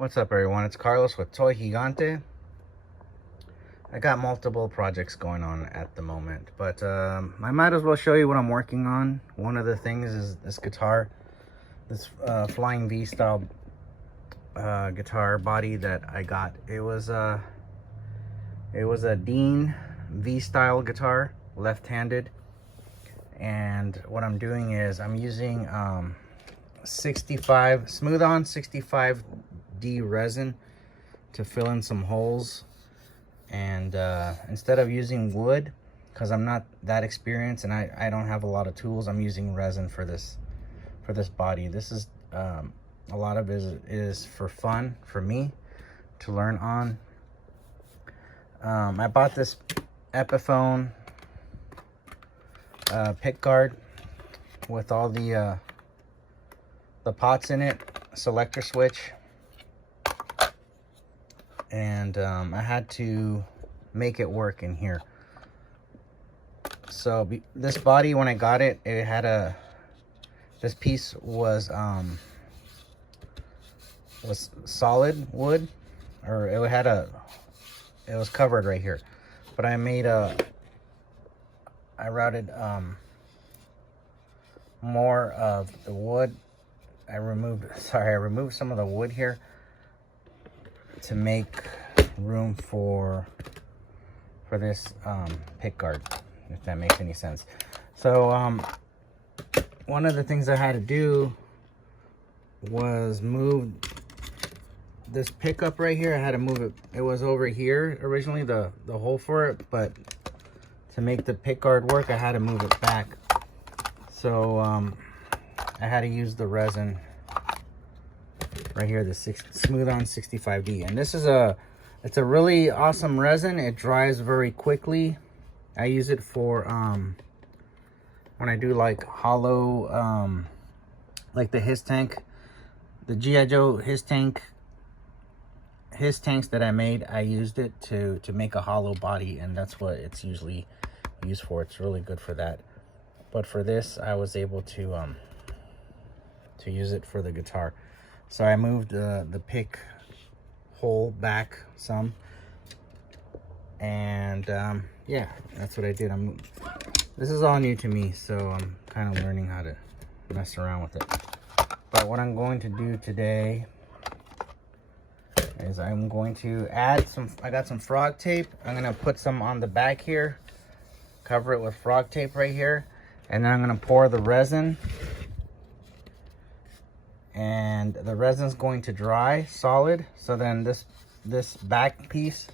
What's up, everyone? It's Carlos with Toy Gigante. I got multiple projects going on at the moment, but I might as well show you what I'm working on. One of the things is this guitar, this Flying V style guitar body that I got. It was a Dean V style guitar, left-handed, and what I'm doing is I'm using 65 smooth on 65D resin to fill in some holes, and instead of using wood, because I'm not that experienced and I don't have a lot of tools, I'm using resin for this body. This is a lot of it is for fun for me to learn on. I bought this Epiphone pick guard with all the pots in it, selector switch, and I had to make it work in here. So this body, when I got it, it had this piece was solid wood, or it was covered right here, but I routed more of the wood. I removed some of the wood here to make room for this pick guard, if that makes any sense. So one of the things I had to do was move this pickup right here. I had to move it. It was over here originally, the hole for it, but to make the pick guard work, I had to move it back. So I had to use the resin right here, the smooth on 65D, and this is it's a really awesome resin. It dries very quickly. I use it for when I do like hollow, like the his tank, the G.I. Joe his tanks that I made. I used it to make a hollow body, and that's what it's usually used for. It's really good for that. But for this, I was able to use it for the guitar. So I moved the pick hole back some, and yeah, that's what I did. This is all new to me, so I'm kind of learning how to mess around with it. But what I'm going to do today is I'm going to add I got some frog tape. I'm gonna put some on the back here, cover it with frog tape right here, and then I'm gonna pour the resin, and the resin's going to dry solid. So then this back piece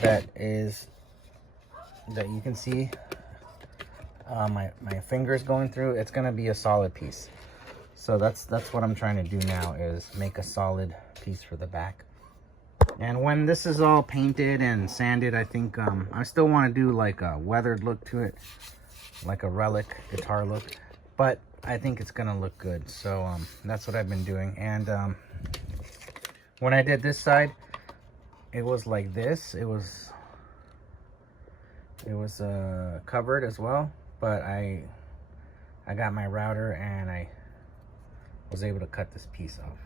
that you can see my fingers going through, it's gonna be a solid piece. So that's what I'm trying to do now, is make a solid piece for the back. And when this is all painted and sanded, I think I still want to do like a weathered look to it, like a relic guitar look, but I think it's gonna look good. So that's what I've been doing. And when I did this side, it was like this. It was covered as well, but I got my router and I was able to cut this piece off.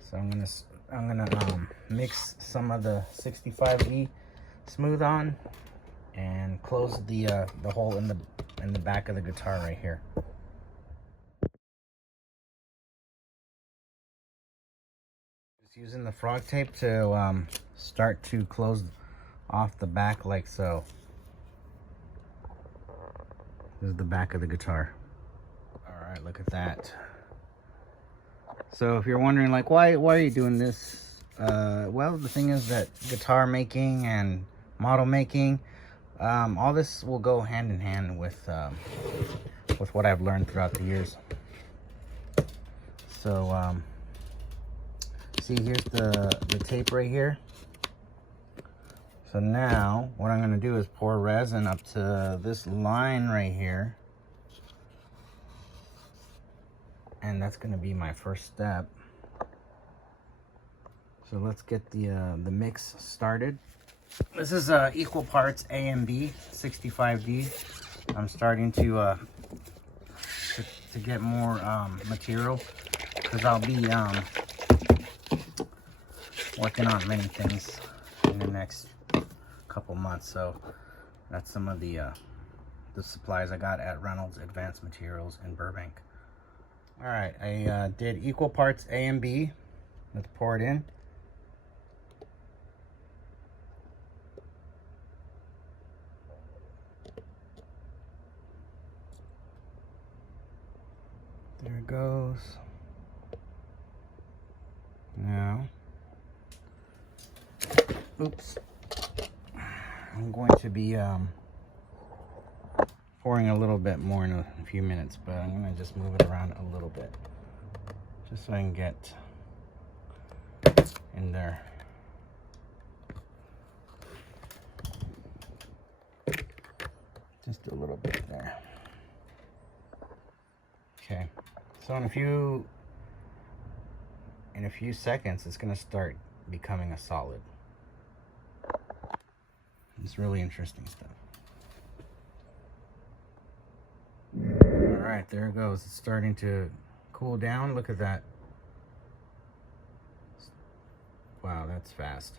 So I'm gonna mix some of the 65V smooth on and close the hole in the back of the guitar right here. Just using the frog tape to start to close off the back like so. This is the back of the guitar. All right, look at that. So if you're wondering, like, why are you doing this? Well, the thing is that guitar making and model making, all this will go hand in hand with what I've learned throughout the years. So see, here's the tape right here. So now what I'm going to do is pour resin up to this line right here, and that's going to be my first step. So let's get the mix started. This is equal parts A and B, 65D. I'm starting to get more material, because I'll be working on many things in the next couple months. So that's some of the supplies I got at Reynolds Advanced Materials in Burbank. All right, I did equal parts A and B. Let's pour it in. There it goes. Now, oops, I'm going to be pouring a little bit more in a few minutes, but I'm going to just move it around a little bit just so I can get in there. Just a little bit there. Okay, so in a few seconds it's going to start becoming a solid. It's really interesting stuff. All right, there it goes. It's starting to cool down. Look at that. Wow, that's fast.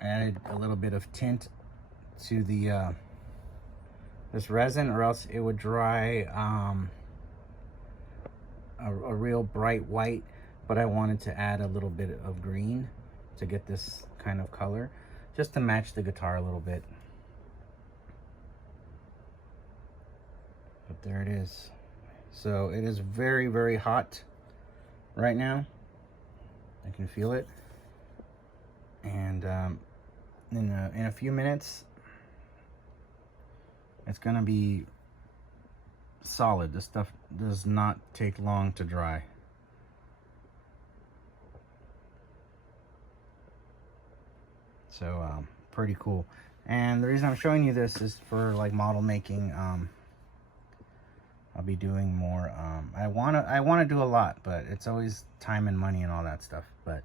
I added a little bit of tint to the this resin, or else it would dry a real bright white, but I wanted to add a little bit of green to get this kind of color, just to match the guitar a little bit. But there it is. So it is very, very hot right now. I can feel it. And in a few minutes, it's gonna be solid. This stuff does not take long to dry. So pretty cool. And the reason I'm showing you this is for like model making. I'll be doing more. I wanna do a lot, but it's always time and money and all that stuff. But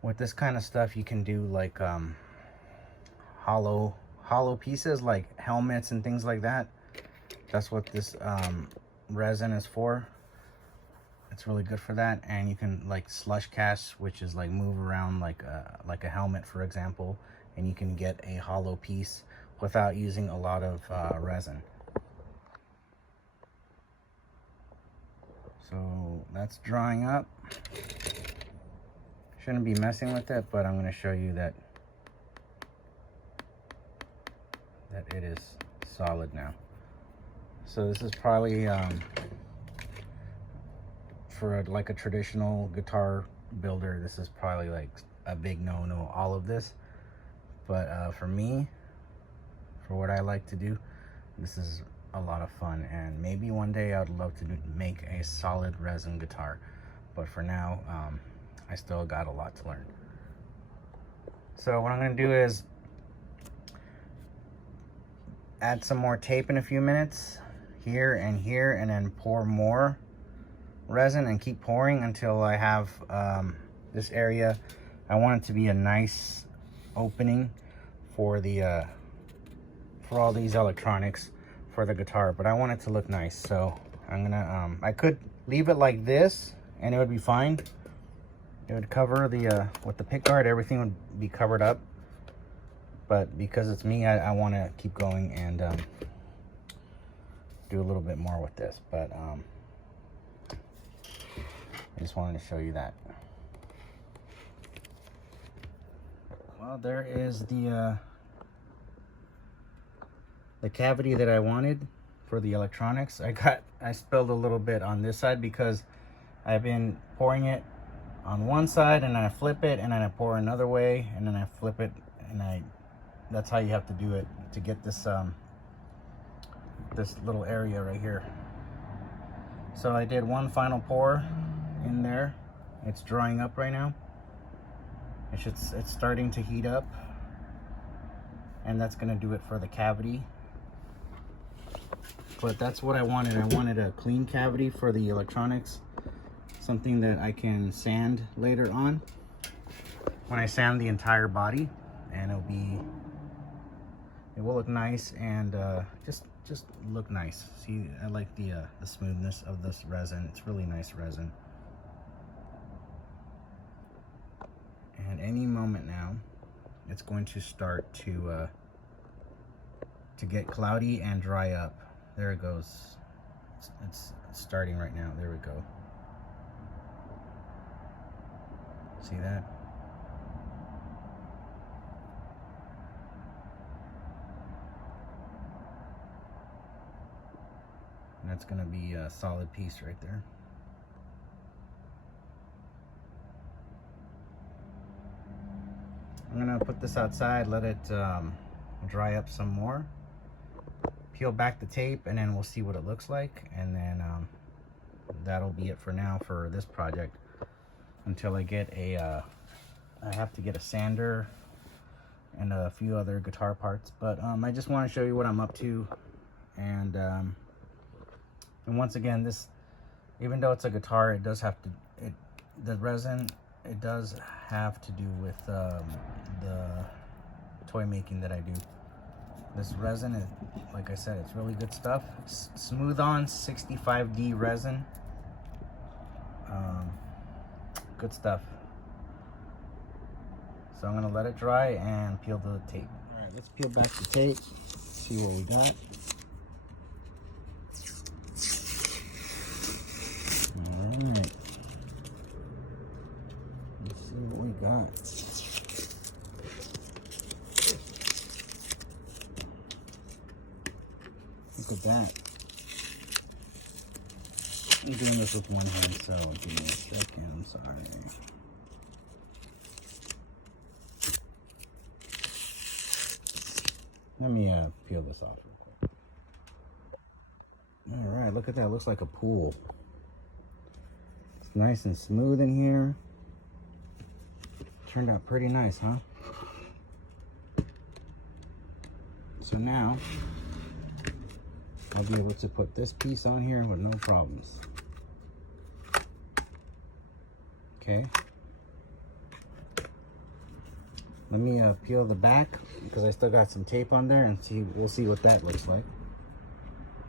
with this kind of stuff, you can do like hollow pieces, like helmets and things like that. That's what this resin is for. It's really good for that. And you can like slush cast, which is like move around like a helmet, for example, and you can get a hollow piece without using a lot of resin. So that's drying up. Shouldn't be messing with it, but I'm going to show you that it is solid now. So this is probably for like a traditional guitar builder, this is probably like a big no-no, all of this. But for me, for what I like to do, this is a lot of fun. And maybe one day I'd love to make a solid resin guitar, but for now I still got a lot to learn. So what I'm going to do is add some more tape in a few minutes, here, and then pour more resin and keep pouring until I have this area. I want it to be a nice opening for the for all these electronics for the guitar, but I want it to look nice. So I'm gonna I could leave it like this and it would be fine. It would cover the with the pick guard, everything would be covered up. But because it's me, I want to keep going and do a little bit more with this. But I just wanted to show you that. Well, there is the cavity that I wanted for the electronics. I spilled a little bit on this side because I've been pouring it on one side and then I flip it and then I pour another way and then I flip it, and that's how you have to do it to get this this little area right here. So I did one final pour in there. It's drying up right now. It's starting to heat up, and that's gonna do it for the cavity. But that's what I wanted. I wanted a clean cavity for the electronics, something that I can sand later on when I sand the entire body, and it will look nice, and just look nice. See, I like the smoothness of this resin. It's really nice resin. And any moment now, it's going to start to get cloudy and dry up. There it goes. It's starting right now. There we go. See that? And that's going to be a solid piece right there. I'm going to put this outside, let it dry up some more. Peel back the tape, and then we'll see what it looks like. And then that'll be it for now for this project. Until I get I have to get a sander and a few other guitar parts. But I just want to show you what I'm up to. And once again, this, even though it's a guitar, it does have to, the resin, it does have to do with the toy making that I do. This resin is, like I said, it's really good stuff. Smooth On 65D resin. Good stuff. So I'm gonna let it dry and peel the tape. All right, let's peel back the tape, see what we got. All right, let's see what we got. Look at that. I'm doing this with one hand, so give me a second. I'm sorry. Let me peel this off real quick. All right, look at that. Looks like a pool. It's nice and smooth in here. Turned out pretty nice, huh? So now I'll be able to put this piece on here with no problems. Okay. Let me peel the back, because I still got some tape on there, and we'll see what that looks like.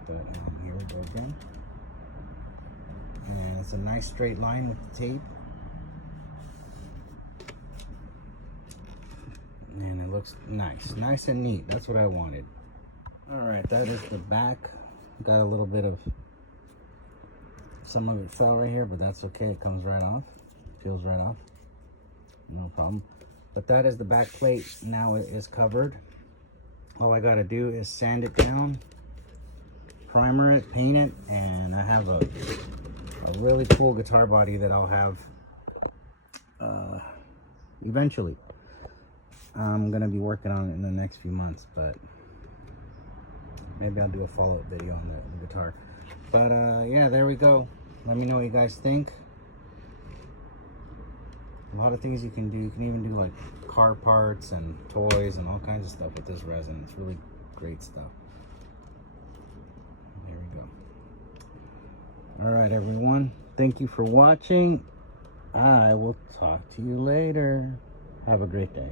But here we go again. And it's a nice straight line with the tape. And it looks nice and neat. That's what I wanted. All right, that is the back. Got a little bit of, some of it fell right here, but that's okay. It comes right off, peels right off, no problem. But that is the back plate. Now it is covered. All I gotta do is sand it down, primer it, paint it, and I have a really cool guitar body that I'll have eventually. I'm gonna be working on it in the next few months, but maybe I'll do a follow-up video on the guitar. But yeah, there we go. Let me know what you guys think. A lot of things you can do. You can even do like car parts and toys and all kinds of stuff with this resin. It's really great stuff. There we go. All right, everyone. Thank you for watching. I will talk to you later. Have a great day.